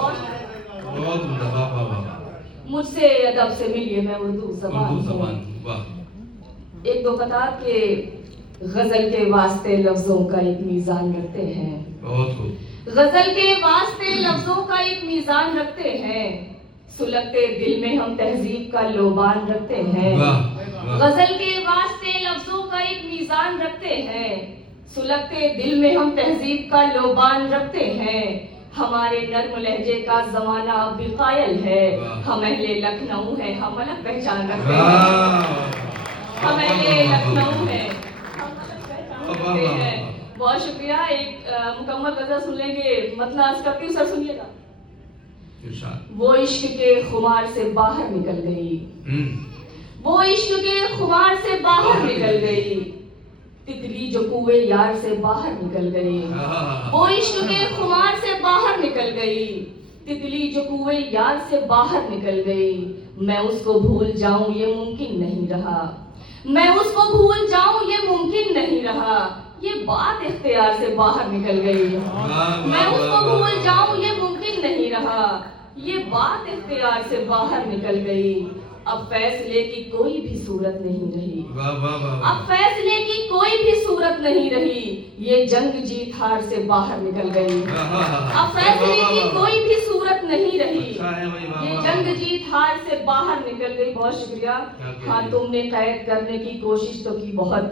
بہت عمدہ، واہ واہ واہ۔ مجھ سے ادب سے ملیے میں اردو زبان زبان، واہ۔ ایک دو قطعات کے غزل کے واسطے لفظوں کا ایک میزان رکھتے ہیں، بہت خوب۔ غزل کے واسطے لفظوں کا ایک میزان رکھتے ہیں، سلگتے دل میں ہم تہذیب کا لوبان رکھتے ہیں۔ غزل کے واسطے لفظوں کا ایک میزان رکھتے ہیں، سلگتے دل میں ہم تہذیب کا لوبان رکھتے ہیں۔ ہمارے نرم لہجے کا زمانہ اب بھی قائل ہے، ہم اہل لکھنؤ ہیں، ہم الگ پہچان رکھتے ہیں۔ ہم اہل لکھنؤ ہیں، ہم الگ پہچان رکھتے ہیں۔ بہت شکریہ۔ ایک مکمل غزل سن لیں گے، مطلب عرض کرتی ہوں، سر سنیے گا۔ وہ عشق کے خمار سے باہر نکل گئی، وہ عشق کے خمار سے باہر نکل گئی، تتلی جو کوئے یار سے باہر نکل گئی۔ وہ عشق کے خمار سے باہر نکل گئی، تتلی جو کوئے یار سے باہر نکل گئی۔ میں اس کو بھول جاؤں یہ ممکن نہیں رہا، میں اس کو بھول جاؤں یہ ممکن نہیں رہا، یہ بات اختیار سے باہر نکل گئی۔ میں اس کو بھول جاؤں یہ ممکن نہیں رہا، یہ بات اختیار سے باہر نکل گئی۔ اب فیصلے کی کوئی بھی صورت نہیں رہی، اب فیصلے کی کوئی بھی صورت نہیں رہی، یہ جنگ جیت ہار سے باہر نکل گئی۔ اب فیصلے کی کوئی بھی صورت نہیں رہی، یہ جنگ جیت ہار سے باہر نکل گئی۔ بہت شکریہ۔ ہاں تم نے قید کرنے کی کوشش تو کی بہت،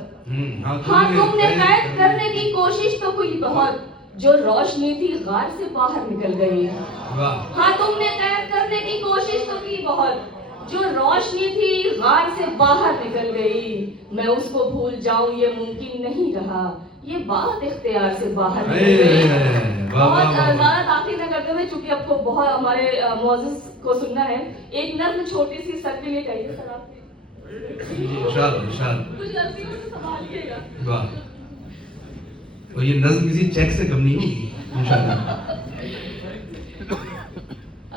ہاں تم نے قید کرنے کی کوشش تو کی بہت، جو روشنی تھی غار سے باہر نکل گئی۔ ہاں تم نے قید کرنے کی کوشش تو کی بہت، جو روشنی تھی غار سے باہر نکل گئی۔ میں اس کو بھول جاؤں یہ ممکن نہیں رہا، یہ بات اختیار سے باہر نکل گئی۔ بہت زیادہ تاخیر نہ کرتے ہوئے، چونکہ آپ کو بہت ہمارے معزز کو سننا ہے، ایک نظم چھوٹی سی سر کے لیے کہیے سر آپ کچھ غلطی ہو تو سنبھالیے گا۔ تو یہ نظم کسی چیک سے کم نہیں ہوگی انشاءاللہ۔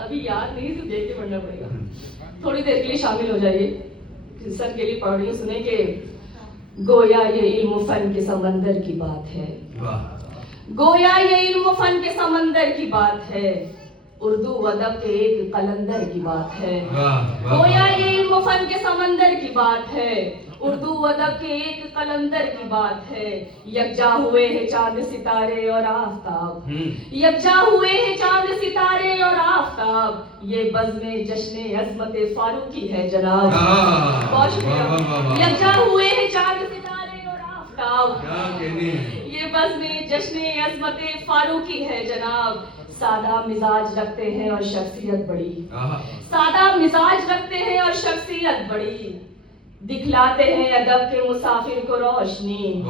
ابھی یاد نہیں، صرف دیکھ کے پڑھنا پڑے گا۔ تھوڑی دیر کے لیے شامل ہو جائیے، سر کے لیے پڑھ رہی ہوں، سنیں کہ گویا یہ علم و فن کے سمندر کی بات ہے، گویا یہ علم و فن کے سمندر کی بات ہے، اردو ادب کے ایک قلندر کی بات ہے۔ گویا یہ علم و فن کے سمندر کی بات ہے، اردو ادب کے ایک قلندر کی بات ہے۔ یکجا ہوئے ہیں چاند ستارے اور آفتاب، یکجا ہوئے ہیں چاند ستارے اور آفتاب، یہ بزم جشن عظمت فاروقی ہے جناب۔ بہت شکریہ۔ یکجا ہوئے ہیں چاند ستارے اور آفتاب، یہ بزم جشن عظمت فاروقی ہے جناب۔ سادہ مزاج رکھتے ہیں اور شخصیت بڑی، سادہ مزاج رکھتے ہیں اور شخصیت بڑی، دکھلاتے ہیں ادب کے مسافر کو روشنی۔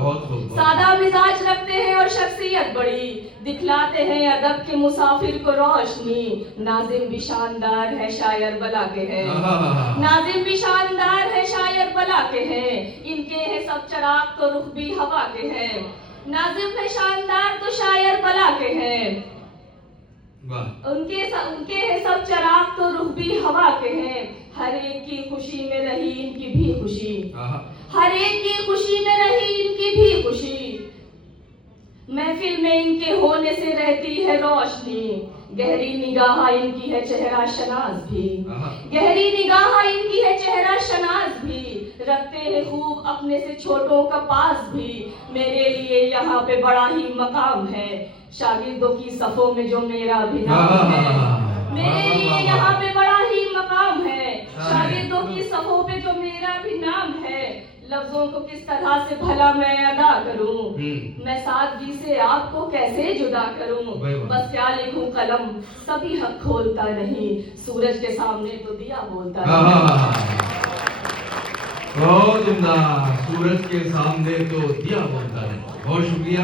سادہ مزاج رکھتے ہیں اور شخصیت بڑی، دکھلاتے ہیں ادب کے مسافر کو روشنی۔ ناظم بھی شاندار ہے شاعر بلا کے ہیں، ناظم بھی شاندار ہے شاعر بلا کے ہیں، ان کے ہیں سب چراغ تو رخ بھی ہوا کے ہیں۔ ناظم ہے شاندار تو شاعر بلا کے ہیں، ان کے ہیں سب چراغ تو رخ بھی ہوا کے ہیں۔ ہر ایک کی خوشی میں رہی ان کی بھی خوشی، ہر ایک کی خوشی میں رہی ان کی بھی خوشی، محفل میں ان کے ہونے سے رہتی ہے روشنی۔ گہری نگاہ ان کی ہے چہرہ شناس بھی، گہری نگاہ ان کی ہے چہرہ شناس بھی، رکھتے ہیں خوب اپنے سے چھوٹوں کا پاس بھی۔ میرے لیے یہاں پہ بڑا ہی مقام ہے، شاگردوں کی صفوں میں جو میرا بھی نام ہے۔ میرے لیے یہاں پہ بڑا ہی مقام ہے، شاگردوں کی صفوں پہ جو میرا بھی نام ہے۔ لفظوں کو کس طرح سے بھلا میں ادا کروں، میں سادگی سے آپ کو کیسے جدا کروں، بس کیا لکھوں قلم سبھی حق کھولتا نہیں، سورج کے سامنے تو دیا بولتا نہیں۔ بہت عمدہ، سورج کے سامنے تو دیا بولتا ہے۔ بہت شکریہ۔